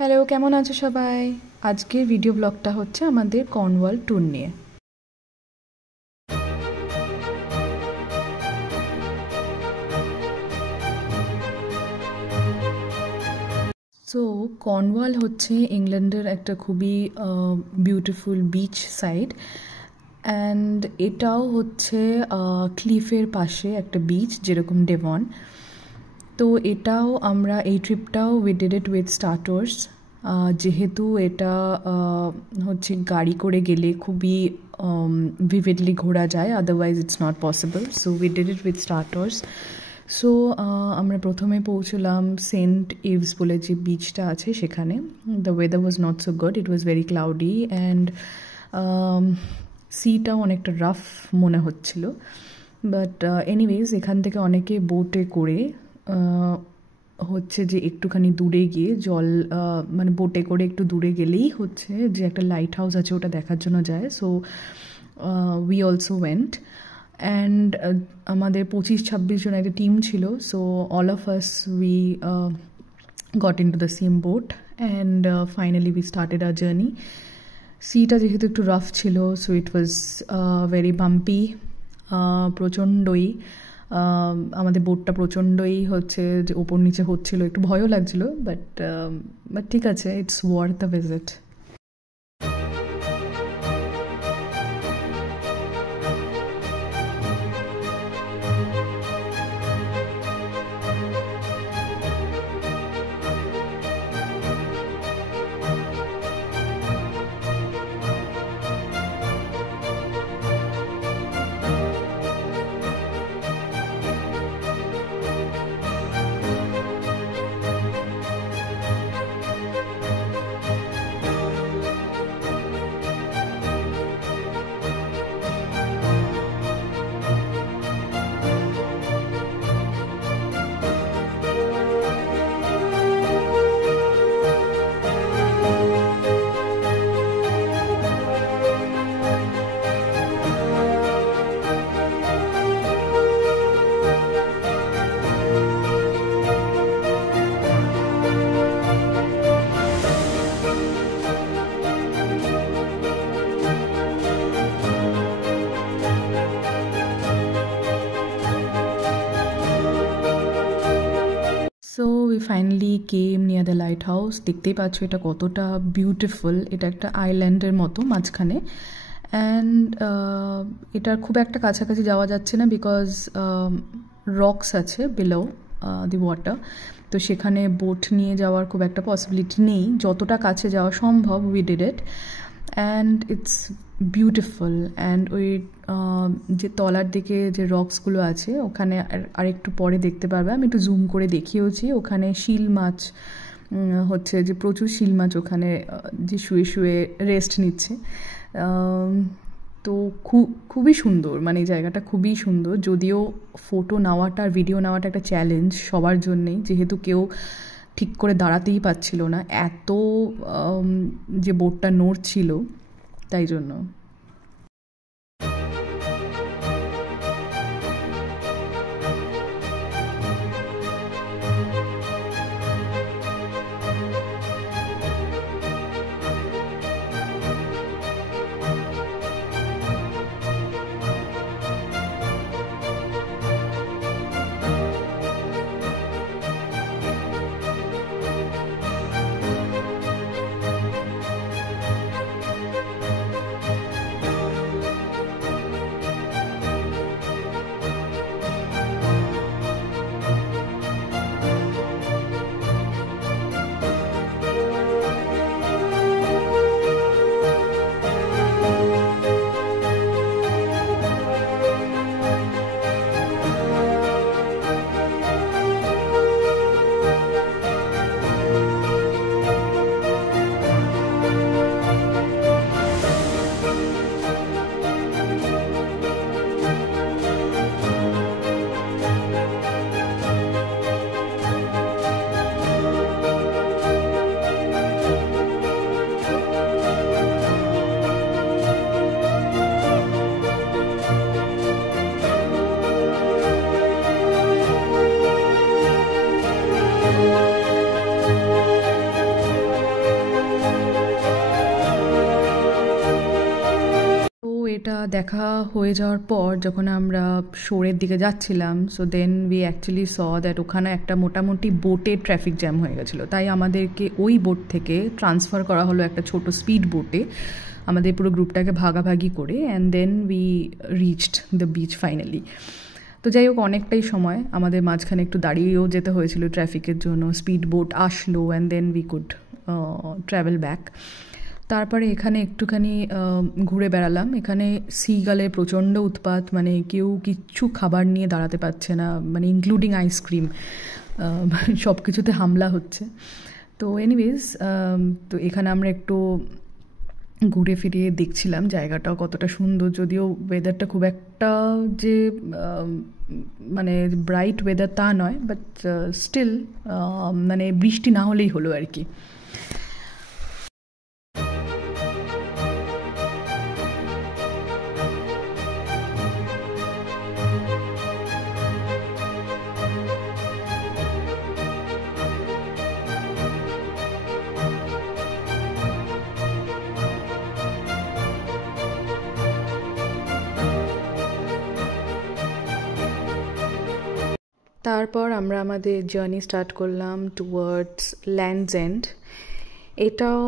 Hello, কেমন আছো সবাই? আজকের ভিডিও ব্লগটা হচ্ছে আমাদের কর্নওয়াল ট্যুর নিয়ে। সো কর্নওয়াল হচ্ছে ইংল্যান্ডের একটা খুবই বিউটিফুল বিচ সাইড, অ্যান্ড এটাও হচ্ছে ক্লিফের পাশে একটা বিচ, যেরকম ডেভন। তো এটাও আমরা এই ট্রিপটাও we did it with starters, যেহেতু এটা হচ্ছে গাড়ি করে গেলে খুবই ভিভিডলি ঘোরা যায়, otherwise it's not possible. So we did it with starters. So আমরা প্রথমে পৌঁছলাম সেন্ট ইভস বলে যে বিচটা আছে সেখানে। The weather was not so good, it was very cloudy, and সিটাও অনেকটা রাফ মনে হচ্ছিল। বাট এনিওয়েজ এখান থেকে অনেকে বোটে করে হচ্ছে যে একটুখানি দূরে গিয়ে জল মানে বোটে করে একটু দূরে গেলেই হচ্ছে যে একটা লাইট হাউস আছে, ওটা দেখার জন্য যায়। So we also went, and আমাদের 25-26 জন একটা টিম ছিল। So all of us we got in to the same boat, and finally we started our journey. সিটা যেহেতু একটু রাফ ছিল, so it was very bumpy, প্রচণ্ডই আমাদের বোটটা প্রচণ্ডই হচ্ছে যে ওপর নিচে হচ্ছিল, একটু ভয়ও লাগছিল, বাট ঠিক আছে, it's worth the visit. So we finally came near the light house. দেখতেই পাচ্ছ এটা কতটা বিউটিফুল, এটা একটা আইল্যান্ডের মতো মাঝখানে, অ্যান্ড এটার খুব একটা কাছাকাছি যাওয়া যাচ্ছে না বিকজ রকস আছে বিলো দি ওয়াটার। তো সেখানে বোট নিয়ে যাওয়ার খুব একটা পসিবিলিটি নেই, যতটা কাছে যাওয়া সম্ভব we did it, and it's beautiful. And ওই যে তলার দিকে যে রকসগুলো আছে ওখানে আরেকটু পরে দেখতে পারবে, আমি একটু জুম করে দেখিয়েছি, ওখানে শিল মাছ হচ্ছে যে প্রচুর শিল মাছ ওখানে যে শুয়ে শুয়ে রেস্ট নিচ্ছে। তো খুবই সুন্দর, মানে এই জায়গাটা খুবই সুন্দর, যদিও ফটো নেওয়াটা আর ভিডিও নেওয়াটা একটা চ্যালেঞ্জ সবার জন্যেই, যেহেতু কেউ ঠিক করে দাঁড়াতেই পারছিল না, এত যে বোটটা নড়ছিল তাই জন্য। দেখা হয়ে যাওয়ার পর যখন আমরা শোরের দিকে যাচ্ছিলাম, so then we actually saw that ওখানে একটা মোটামুটি বোটে ট্রাফিক জ্যাম হয়ে গেছিলো, তাই আমাদেরকে ওই বোট থেকে ট্রান্সফার করা হলো একটা ছোট স্পিড বোটে, আমাদের পুরো গ্রুপটাকে ভাগাভাগি করে, and then we reached the beach finally. তো যাই হোক, অনেকটাই সময় আমাদের মাঝখানে একটু দাঁড়িয়েও যেতে হয়েছিল ট্রাফিকের জন্য, স্পিড বোট আসলো and then we could travel back. তারপরে এখানে একটুখানি ঘুরে বেড়ালাম। এখানে সিগালের প্রচণ্ড উৎপাত, মানে কেউ কিচ্ছু খাবার নিয়ে দাঁড়াতে পারছে না, মানে ইনক্লুডিং আইসক্রিম, সব কিছুতে হামলা হচ্ছে। তো এনিওয়েজ, তো এখানে আমরা একটু ঘুরে ফিরিয়ে দেখছিলাম জায়গাটাও কতটা সুন্দর, যদিও ওয়েদারটা খুব একটা যে মানে ব্রাইট ওয়েদার তা নয়, বাট স্টিল মানে বৃষ্টি না হলেই হলো আর কি। তারপর আমরা আমাদের জার্নি স্টার্ট করলাম টুয়ার্ডস ল্যান্ডস এন্ড। এটাও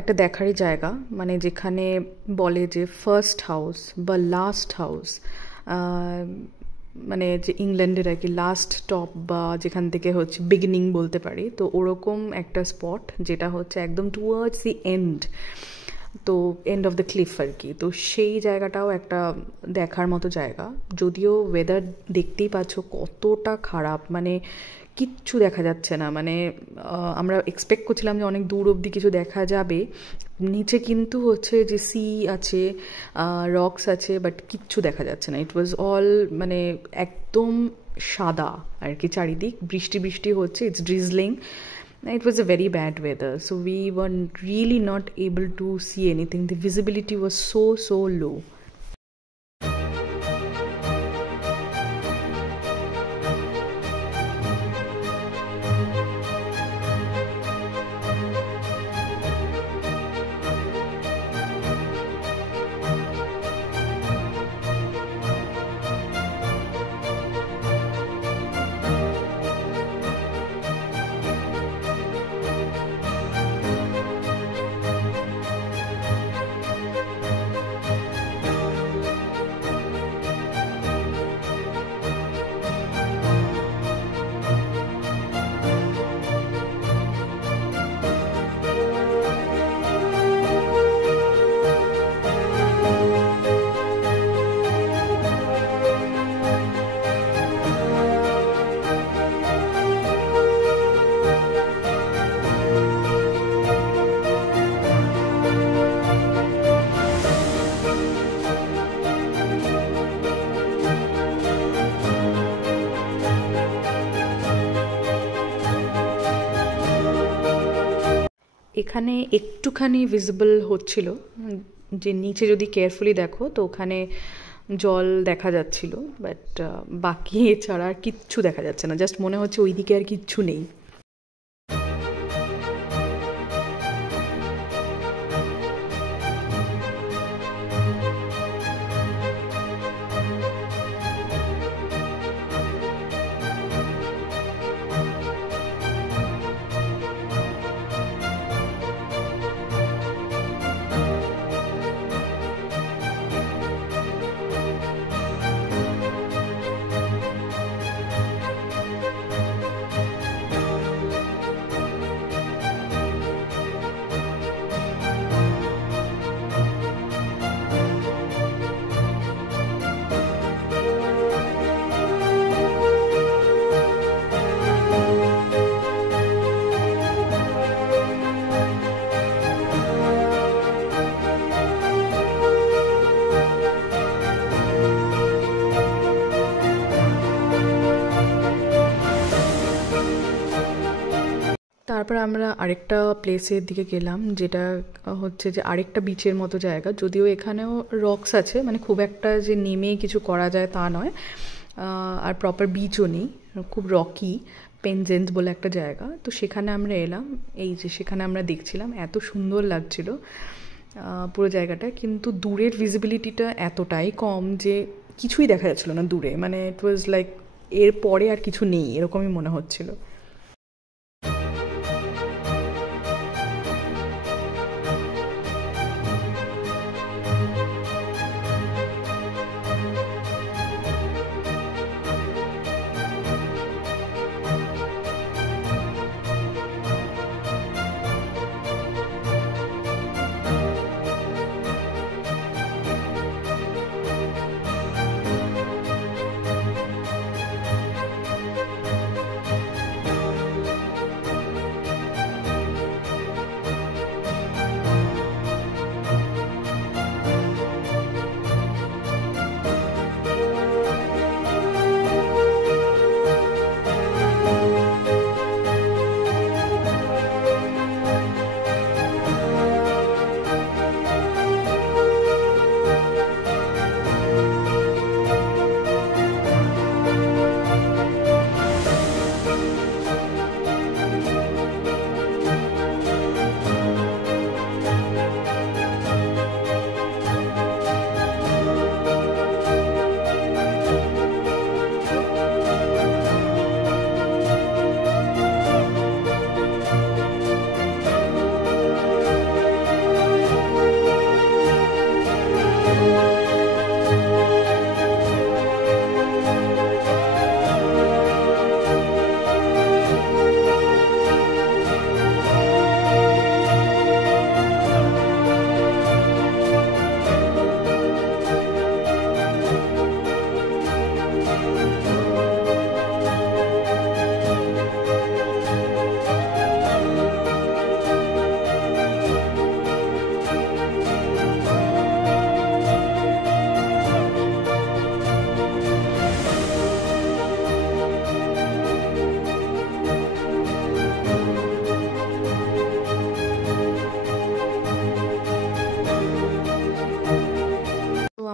একটা দেখারই জায়গা, মানে যেখানে বলে যে ফার্স্ট হাউস বা লাস্ট হাউস, মানে যে ইংল্যান্ডের আর কি লাস্ট টপ, বা যেখান থেকে হচ্ছে বিগিনিং বলতে পারি, তো ওরকম একটা স্পট যেটা হচ্ছে একদম টুয়ার্ডস দি এন্ড, তো এন্ড অফ দ্য ক্লিফ আর কি। তো সেই জায়গাটাও একটা দেখার মতো জায়গা, যদিও ওয়েদার দেখতেই পাচ্ছ কতটা খারাপ, মানে কিচ্ছু দেখা যাচ্ছে না। মানে আমরা এক্সপেক্ট করছিলাম যে অনেক দূর অবধি কিছু দেখা যাবে, নিচে কিন্তু হচ্ছে যে সি আছে, রকস আছে, বাট কিচ্ছু দেখা যাচ্ছে না। ইট ওয়াজ অল মানে একদম সাদা আর কি, চারিদিক বৃষ্টি বৃষ্টি হচ্ছে, it's drizzling. It was a very bad weather, so we were really not able to see anything. The visibility was so low. এখানে একটুখানি ভিজিবল হচ্ছিল, যে নিচে যদি কেয়ারফুলি দেখো তো ওখানে জল দেখা যাচ্ছিল, বাট বাকি এছাড়া আর কিচ্ছু দেখা যাচ্ছে না, জাস্ট মনে হচ্ছে ওইদিকে আর কিচ্ছু নেই। তারপর আমরা আরেকটা প্লেসের দিকে গেলাম, যেটা হচ্ছে যে আরেকটা বিচের মতো জায়গা, যদিও এখানেও রকস আছে, মানে খুব একটা যে নেমে কিছু করা যায় তা নয়, আর প্রপার বিচও নেই, খুব রকি, পেনজেন্স বলে একটা জায়গা। তো সেখানে আমরা এলাম, এই যে সেখানে আমরা দেখছিলাম, এত সুন্দর লাগছিল। পুরো জায়গাটা, কিন্তু দূরের ভিজিবিলিটিটা এতটাই কম যে কিছুই দেখা যাচ্ছিল না দূরে, মানে ইট ওয়াজ লাইক এর পরে আর কিছু নেই এরকমই মনে হচ্ছিল।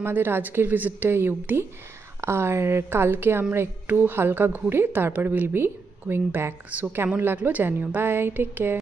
আমাদের আজকের ভিজিটটা এই অবধি, আর কালকে আমরা একটু হালকা ঘুরে তারপর will be going back. So কেমন লাগলো জানিও। Bye, take care.